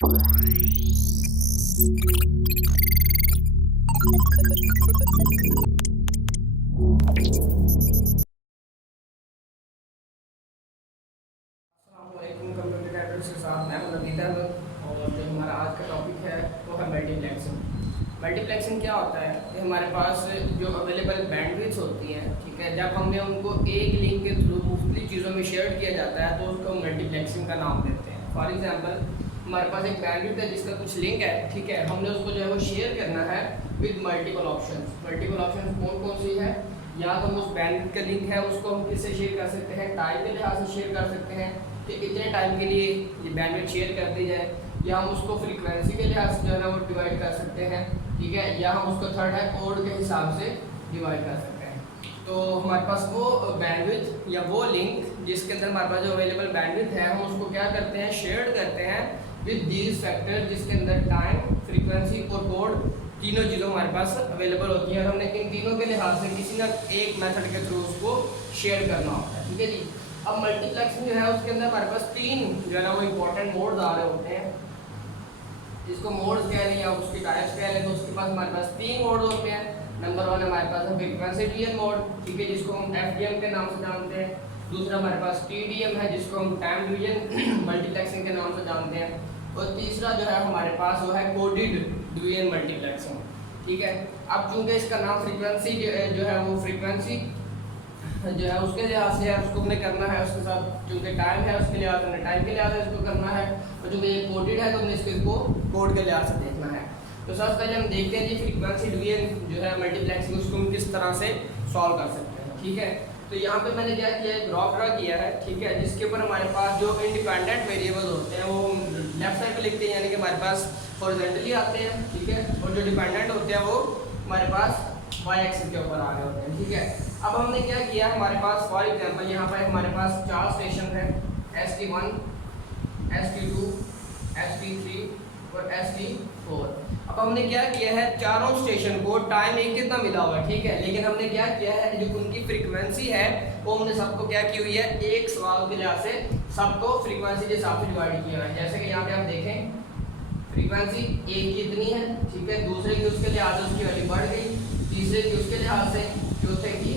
Computer traders के साथ मैं नवीदा और जो हमारा आज का टॉपिक है वो है मल्टीप्लेक्सिंग। मल्टीप्लेक्सिंग क्या होता है कि हमारे पास जो अवेलेबल बैंडविड्थ होती हैं, ठीक है, जब हमने उनको एक लिंक के थ्रू मुख्तलिफ चीज़ों में शेयर किया जाता है तो उसको मल्टीप्लेक्सिंग का नाम देते हैं। फॉर एग्जांपल हमारे पास एक बैंडविड्थ है जिसका कुछ लिंक है, ठीक है, हमने उसको जो है वो शेयर करना है with multiple options. Multiple options कौन कौन सी है? या तो हम उस बैंडविड्थ का लिंक है उसको हम किससे शेयर कर सकते हैं, टाइम के लिहाज से शेयर कर सकते हैं कि इतने टाइम के लिए ये बैंडविड्थ शेयर कर दी जाए, या हम उसको फ्रीक्वेंसी के लिहाज से जो है ना वो डिवाइड कर सकते हैं, ठीक है, या हम उसको थर्ड है कोड के हिसाब से डिवाइड कर सकते हैं। तो हमारे पास वो बैंडविड्थ या वो लिंक जिसके अंदर हमारे पास जो अवेलेबल बैंडविड्थ है हम उसको क्या करते हैं, शेयर करते हैं विद दीज फैक्टर, जिसके अंदर टाइम, फ्रीक्वेंसी और कोड तीनों चीज़ों हमारे पास अवेलेबल होती हैं और हमने इन तीनों के लिहाज से किसी ना एक मेथड के थ्रू उसको शेयर करना होता है, ठीक है जी। अब मल्टीप्लेक्सिंग जो है उसके अंदर हमारे पास तीन जो है ना वो इंपॉर्टेंट मोड्स आ रहे होते हैं, जिसको मोड्स कह लें या उसकी टाइप्स कह लें। तो उसके पास हमारे पास तीन मोड होते हैं। नंबर वन हमारे पास है फ्रीक्वेंसी डिवीजन मोड, ठीक है, जिसको हम एफडीएम के नाम से जानते हैं। दूसरा हमारे पास टीडीएम है जिसको हम टाइम डिवीजन मल्टीप्लेक्सिंग के नाम से जानते हैं। और तीसरा जो है हमारे पास वो है कोडेड डिवीजन मल्टीप्लेक्सिंग, ठीक है। अब चूंकि इसका नाम फ्रीक्वेंसी जो है वो फ्रीक्वेंसी जो है उसके लिहाज से है, उसको हमने करना है, उसके साथ चूंकि टाइम है उसके लिहाज से टाइम के लिहाज से इसको करना है, और चूंकि ये कोडेड है तो हमने इसको कोड के लिहाज से देखना है। तो सबसे पहले हम देखते हैं जी फ्रीक्वेंसी डिवीजन जो है मल्टीप्लेक्सिंग उसको हम किस तरह से सॉल्व कर सकते हैं, ठीक है। तो यहाँ पे मैंने क्या किया है, ग्राफ ड्रा किया है, ठीक है, जिसके ऊपर हमारे पास जो इंडिपेंडेंट वेरिएबल होते हैं वो लेफ्ट साइड पे लिखते हैं, यानी कि हमारे पास हॉरिजॉन्टली आते हैं, ठीक है, और जो डिपेंडेंट होते हैं वो हमारे पास वाई एक्सिस के ऊपर आ रहे होते हैं, ठीक है। अब हमने क्या किया, हमारे पास फॉर एग्जांपल यहाँ पर हमारे पास 4 स्टेशन है, ST1, ST2, ST3 और ST4। अब हमने क्या किया है, चारों स्टेशन को टाइम एक कितना मिला हुआ है, ठीक है, लेकिन हमने क्या किया है, जो उनकी फ्रीक्वेंसी है वो हमने सबको क्या की हुई है, एक सवाल के लिहाज से सबको फ्रीक्वेंसी के हिसाब से डिवाइड किया है। जैसे कि यहाँ पे आप देखें फ्रीक्वेंसी एक की इतनी है, ठीक है, दूसरे की उसके लिहाज से उसकी वैल्यू बढ़ गई, तीसरे की उसके लिहाज से, चौथे की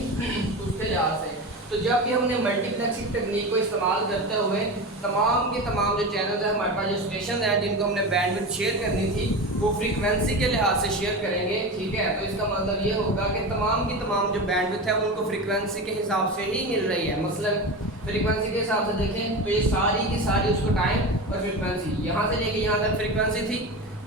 उसके लिहाज से। तो जब भी हमने मल्टीप्लेक्सिंग तकनीक को इस्तेमाल करते हुए तमाम के तमाम जो चैनल है हमारे पास, जो स्टेशन है जिनको हमने बैंडविड्थ शेयर करनी थी वो फ्रीक्वेंसी के लिहाज से शेयर करेंगे, ठीक है। तो इसका मतलब ये होगा कि तमाम की तमाम जो बैंडविड्थ है उनको फ्रीक्वेंसी के हिसाब से ही मिल रही है। मसलन फ्रीक्वेंसी के हिसाब से देखें तो ये सारी की सारी उसको टाइम और फ्रीक्वेंसी यहाँ से लेके यहाँ तक फ्रीक्वेंसी थी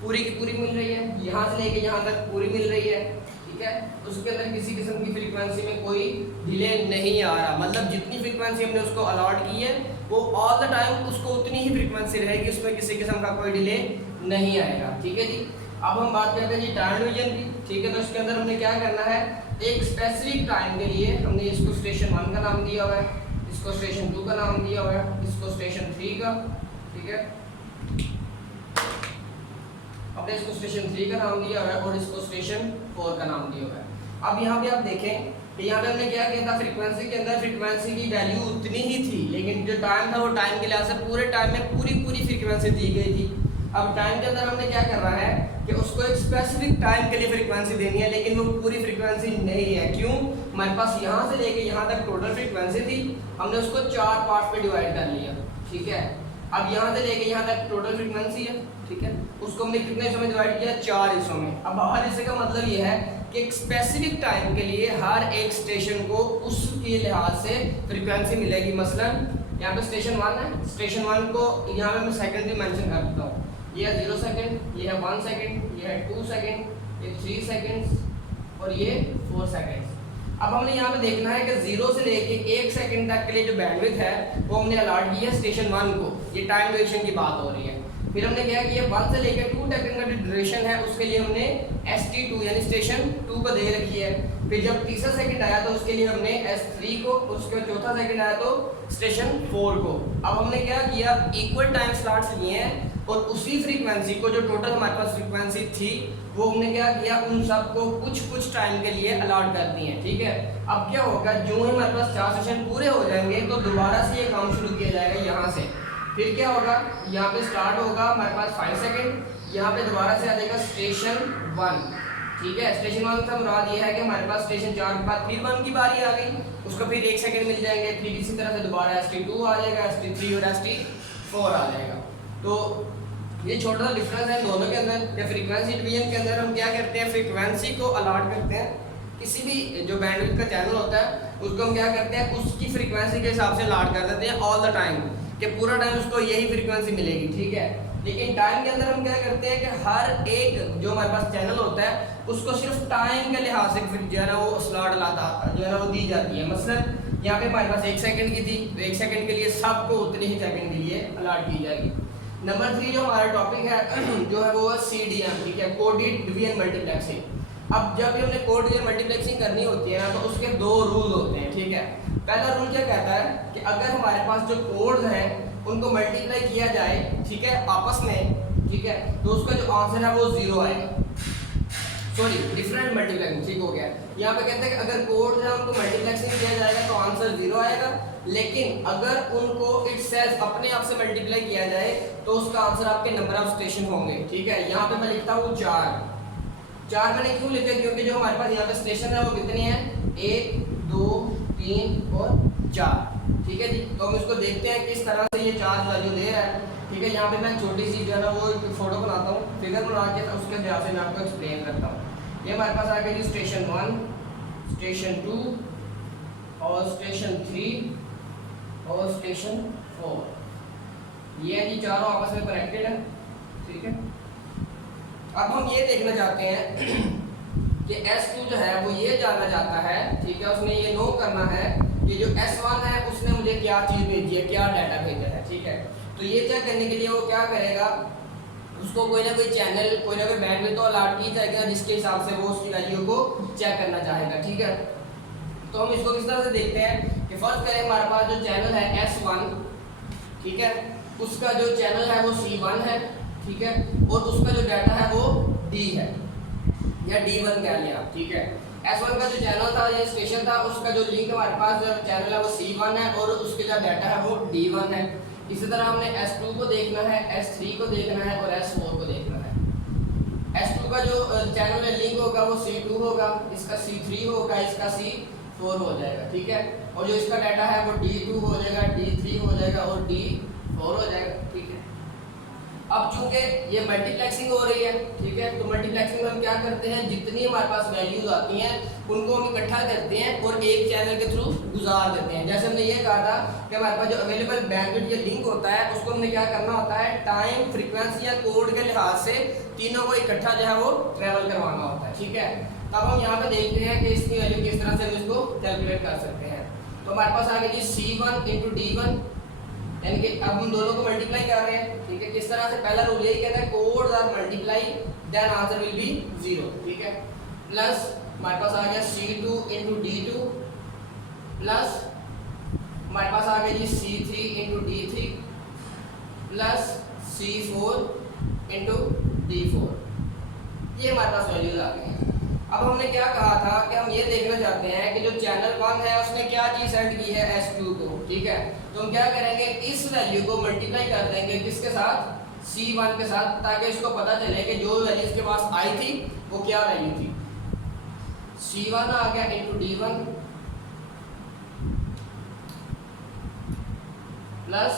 पूरी की पूरी मिल रही है, यहाँ से लेके यहाँ तक पूरी मिल रही है, ठीक है। उसके अंदर किसी किस्म की फ्रीक्वेंसी में कोई डिले नहीं आ रहा, मतलब जितनी फ्रीक्वेंसी हमने उसको अलॉट की है वो ऑल द टाइम उसको उतनी ही फ्रीक्वेंसी रहेगी, उसमें किसी किस्म का कोई डिले नहीं आएगा, ठीक है जी। अब हम बात करते हैं जी टाइम डिवीजन की, ठीक है। तो इसके अंदर हमने क्या करना है, एक स्पेसिफिक टाइम के लिए हमने इसको स्टेशन 1 का नाम दिया हुआ है, इसको स्टेशन 2 का नाम दिया हुआ है, इसको स्टेशन 3 का, ठीक है, अपने इसको स्टेशन 3 का नाम दिया हुआ है और इसको स्टेशन 4 का नाम दिया हुआ है। अब यहाँ पे आप देखें कि यहाँ पे हमने क्या किया था, फ्रीक्वेंसी के अंदर फ्रीक्वेंसी की वैल्यू उतनी ही थी, लेकिन जो टाइम था वो टाइम के लिहाज से पूरे टाइम में पूरी फ्रीक्वेंसी दी गई थी। अब टाइम के अंदर हमने क्या करना है कि उसको एक स्पेसिफिक टाइम के लिए फ्रीक्वेंसी देनी है, लेकिन वो पूरी फ्रीक्वेंसी नहीं है। क्यों? हमारे पास यहाँ से लेके यहाँ तक टोटल फ्रीक्वेंसी थी, हमने उसको 4 पार्ट में डिवाइड कर लिया, ठीक है। अब यहाँ से लेके यहाँ तक टोटल फ्रीक्वेंसी है, ठीक है, उसको हमने कितने हिस्सों में डिवाइड किया, 4 हिस्सों में। अब हर हिस्से का मतलब ये है कि एक स्पेसिफिक टाइम के लिए हर एक स्टेशन को उसके लिहाज से फ्रीक्वेंसी मिलेगी। मसलन यहाँ पे स्टेशन 1 है, स्टेशन 1 को यहाँ पे मैं सेकंड भी मेंशन कर देता हूँ, ये है 0 सेकंड, ये है 1 सेकंड, ये है 2 सेकंड, ये 3 सेकंड्स और ये 4 सेकंड्स। अब हमने यहाँ पे देखना है कि 0 से लेके 1 सेकंड तक के लिए जो बैंडविड्थ है वो हमने अलॉट की है स्टेशन 1 को, ये टाइम ड्यूरेशन की बात हो रही है। फिर हमने क्या किया, 1 से लेकर 2 सेकंड का जो ड्यूरेशन है उसके लिए हमने ST2 यानी स्टेशन 2 को दे रखी है। फिर जब तीसरा सेकंड आया तो उसके लिए हमने S3 को, उसके चौथा सेकंड आया तो स्टेशन 4 को। अब हमने क्या किया, इक्वल टाइम स्लॉट्स लिए हैं और उसी फ्रीक्वेंसी को, जो टोटल हमारे पास फ्रीक्वेंसी थी, वो हमने क्या किया, उन सबको कुछ टाइम के लिए अलॉट कर दिए, ठीक है। अब क्या होगा, जो ही हमारे पास 4 सेशन पूरे हो जाएंगे तो दोबारा से ये काम शुरू किया जाएगा यहाँ से, फिर क्या होगा, यहाँ पे स्टार्ट होगा हमारे पास 5 सेकंड, यहाँ पे दोबारा से आ जाएगा स्टेशन 1, ठीक है। स्टेशन 1 का मुराद ये है कि हमारे पास स्टेशन 4 के बाद फिर 1 की बारी आ गई, उसको फिर 1 सेकंड मिल जाएंगे, फिर इसी तरह से दोबारा ST2 आ जाएगा, ST3 और ST4 आ जाएगा। तो ये छोटा सा डिफरेंस है दोनों के अंदर। या फ्रीक्वेंसी डिवीजन के अंदर हम क्या करते हैं, फ्रीक्वेंसी को अलॉट करते हैं, किसी भी जो बैंडविड्थ का चैनल होता है उसको हम क्या करते हैं, उसकी फ्रीक्वेंसी के हिसाब से अलॉट कर देते हैं ऑल द टाइम, कि पूरा टाइम उसको यही फ्रीक्वेंसी मिलेगी, ठीक है। लेकिन टाइम के अंदर हम क्या करते हैं कि हर एक जो हमारे पास चैनल होता है उसको सिर्फ टाइम के लिहाज से फिर जो है ना वो स्लॉट जो है ना वो दी जाती है। मसलन यहाँ पे हमारे पास 1 सेकंड की थी, तो 1 सेकंड के लिए सबको उतने ही सेकंड के लिए अलॉट की जाएगी। नंबर 3 जो हमारा टॉपिक है जो है वो CDM, ठीक है, कोडेड डिवीजन मल्टीप्लेक्सिंग। अब जब भी हमने कोड डिवीजन मल्टीप्लेक्सिंग करनी होती है ना तो उसके 2 रूल होते हैं, ठीक है। पहला रूल क्या कहता है कि अगर हमारे पास जो कोड्स हैं उनको मल्टीप्लाई किया जाए, ठीक है, आपस में, ठीक है, तो उसका जो आंसर है वो 0 आएगा। सॉरी, डिफरेंट मल्टीप्लेक्सिंग, ठीक हो गया। यहाँ पे कहते हैं कि अगर कोड्स है उनको मल्टीप्लेक्सिंग किया जाएगा तो आंसर 0 आएगा, लेकिन अगर उनको इटसेल्फ अपने आप से मल्टीप्लाई किया जाए तो उसका आंसर आपके नंबर ऑफ स्टेशन होंगे, ठीक है। यहाँ पे मैं लिखता हूँ 4 मैंने क्यों लिखा, क्योंकि जो हमारे पास यहाँ पे स्टेशन है वो कितने हैं, 1 2 3 और 4, ठीक है जी। तो हम इसको देखते हैं किस तरह से ये चार्ज वैल्यू दे रहा है, ठीक है। यहाँ पे मैं छोटी सी जो है ना वो फोटो बनाता हूँ, फिगर बना के उसके हिसाब से मैं आपको एक्सप्लेन करता हूँ। ये हमारे पास आ गया जी स्टेशन 1, स्टेशन 2 और स्टेशन 3 और स्टेशन 4। ये जी चारों आपस में कनेक्टेड है, ठीक है। अब हम ये देखना चाहते हैं कि S2 जो है वो ये जानना चाहता है, ठीक है, उसने ये नो करना है कि जो S1 है उसने मुझे क्या चीज़ भेजी है, क्या डाटा भेजा है, ठीक है। तो ये चेक करने के लिए वो क्या करेगा, उसको कोई ना कोई चैनल, कोई ना कोई बैंडविड्थ तो अलॉट की जाएगा जिसके हिसाब से वो उसकी वैल्यू को चेक करना चाहेगा, ठीक है। तो हम इसको किस तरह से देखते हैं कि फर्स्ट करें, हमारे पास जो चैनल है S1, ठीक है, उसका जो चैनल है वो C1 है, ठीक है, और उसका जो डाटा है वो D है या D1 कह लिया आप, ठीक है। S1 का जो चैनल था, ये स्टेशन था, उसका जो लिंक हमारे पास जो चैनल है वो C1 है और उसके जो डाटा है वो D1 है। इसी तरह हमने S2 को देखना है, S3 को देखना है और S4 को देखना है। S2 का जो चैनल में लिंक होगा वो C2 होगा, इसका C3 होगा, इसका C4 हो जाएगा, ठीक है। और जो इसका डाटा है वो D2 हो जाएगा, D3 हो जाएगा और D4 हो जाएगा, ठीक है। अब चूंकि ये मल्टीप्लेक्सिंग हो रही है, ठीक है, तो मल्टीप्लेक्सिंग में हम क्या करते हैं, जितनी हमारे पास वैल्यूज आती हैं उनको हम इकट्ठा करते हैं और एक चैनल के थ्रू गुजार देते हैं। जैसे हमने ये कहा था कि हमारे पास जो अवेलेबल बैंडविड्थ या लिंक होता है उसको हमने क्या करना होता है, टाइम, फ्रीक्वेंसी या कोड के लिहाज से तीनों को इकट्ठा जो है वो ट्रेवल करवाना होता है, ठीक है। तब हम यहाँ पे देखते हैं कि इसकी वैल्यू किस तरह से हम इसको कैलकुलेट कर सकते हैं। तो हमारे पास आ गया जी C1 × D1, यानी कि अब हम दोनों को मल्टीप्लाई कर रहे हैं, ठीक है। किस तरह से, पहला रूल यही कहता है codes are multiply then answer will be 0, ठीक है। प्लस हमारे पास आ गया C2 × D2 प्लस हमारे पास आ गया जी C3 × D3 plus C4 × D4। ये हमारे पास वैल्यूज आ गई हैं। अब हमने क्या कहा था कि हम ये देखना चाहते हैं कि जो चैनल 1 है उसने क्या चीज सेंड की है, S2 को, ठीक है। तो हम क्या करेंगे, इस वैल्यू को मल्टीप्लाई कर देंगे किसके साथ, C1 के साथ, ताकि इसको पता चले कि जो वैल्यू इसके पास आई थी वो क्या वैल्यू थी। C1 आ गया × D1 plus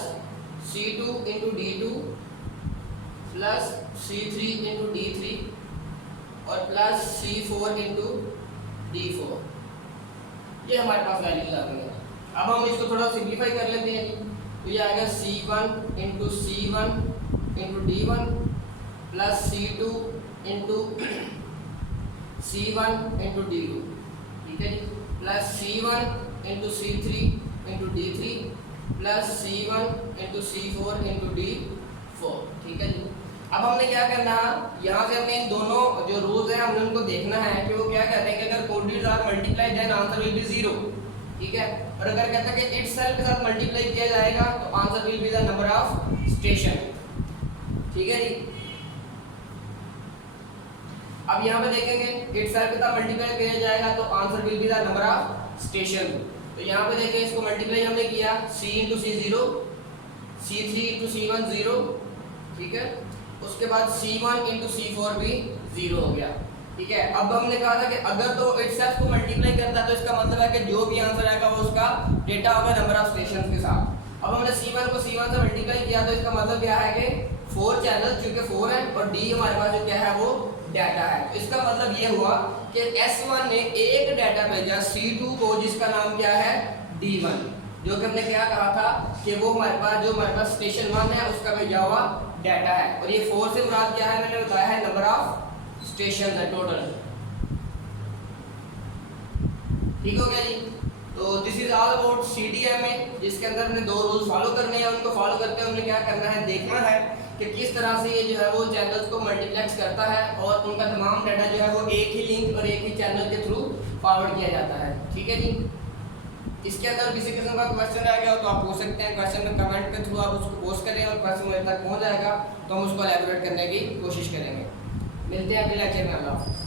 C2 × D2 plus C3 × D3 और प्लस C4 × D4। ये हमारे पास वैल्यूज आ गई हैं। अब हम इसको थोड़ा सिंप्लीफाई कर लेते हैं। तो ये आएगा C1 × C1 × D1 plus C2 × C1 × D2, ठीक है जी, plus C1 × C3 × D3 plus C1 × C4 × D4, ठीक है जी। अब हमने क्या करना है, यहाँ से हमने इन दोनों जो रूल्स हैं हमने उनको देखना है कि वो क्या कहते हैं कि अगर coded are multiply then answer will be 0, ठीक है। और अगर कहता है कि इटसेल्फ के साथ मल्टीप्लाई किया जाएगा तो answer will be the number of station, ठीक है जी। अब यहाँ पे देखेंगे इटसेल्फ के साथ मल्टीप्लाई किया जाएगा तो answer will be the number of station. तो यहाँ पे देखें, इसको मल्टीप्लाई हमने किया C × C0 C3 into C1 0, ठीक है। उसके बाद C1 इंटू C4 भी 0 हो गया, ठीक है। अब हमने कहा था कि अगर तो इटसेल्फ को मल्टीप्लाई करता है तो इसका मतलब है कि जो भी आंसर आएगा वो उसका डेटा होगा नंबर ऑफ स्टेशन के साथ। अब हमने C1 को C1 से मल्टीप्लाई किया तो इसका मतलब क्या है कि 4 चैनल चूंकि 4 है और D हमारे पास जो क्या है वो डाटा है। तो इसका मतलब ये हुआ कि S1 ने एक डाटा भेजा C2 को जिसका नाम क्या है D1, जो कि हमने क्या कहा था कि वो हमारे पास स्टेशन 1 है उसका भेजा हुआ डाटा है। और ये 4 से मुराद क्या है, मैंने बताया है नंबर ऑफ स्टेशन है टोटल, ठीक हो गया जी। तो this is all about CDMA, जिसके अंदर हमने 2 रूल फॉलो करने हैं। उनको फॉलो करते हुए हमने क्या करना है, देखना है कि किस तरह से ये जो है वो चैनल्स को मल्टीप्लेक्स करता है और उनका तमाम डाटा जो है वो एक ही लिंक और एक ही चैनल के थ्रू फॉरवर्ड किया जाता है, ठीक है जी। इसके अंदर किसी किस्म का क्वेश्चन आ गया हो तो आप पूछ सकते हैं, क्वेश्चन में कमेंट के थ्रू आप उसको पोस्ट करें और क्वेश्चन मेरे तक पहुंच जाएगा तो हम उसको एलैबोरेट करने की कोशिश करेंगे। मिलते हैं अगले लेक्चर में। अल्लाह।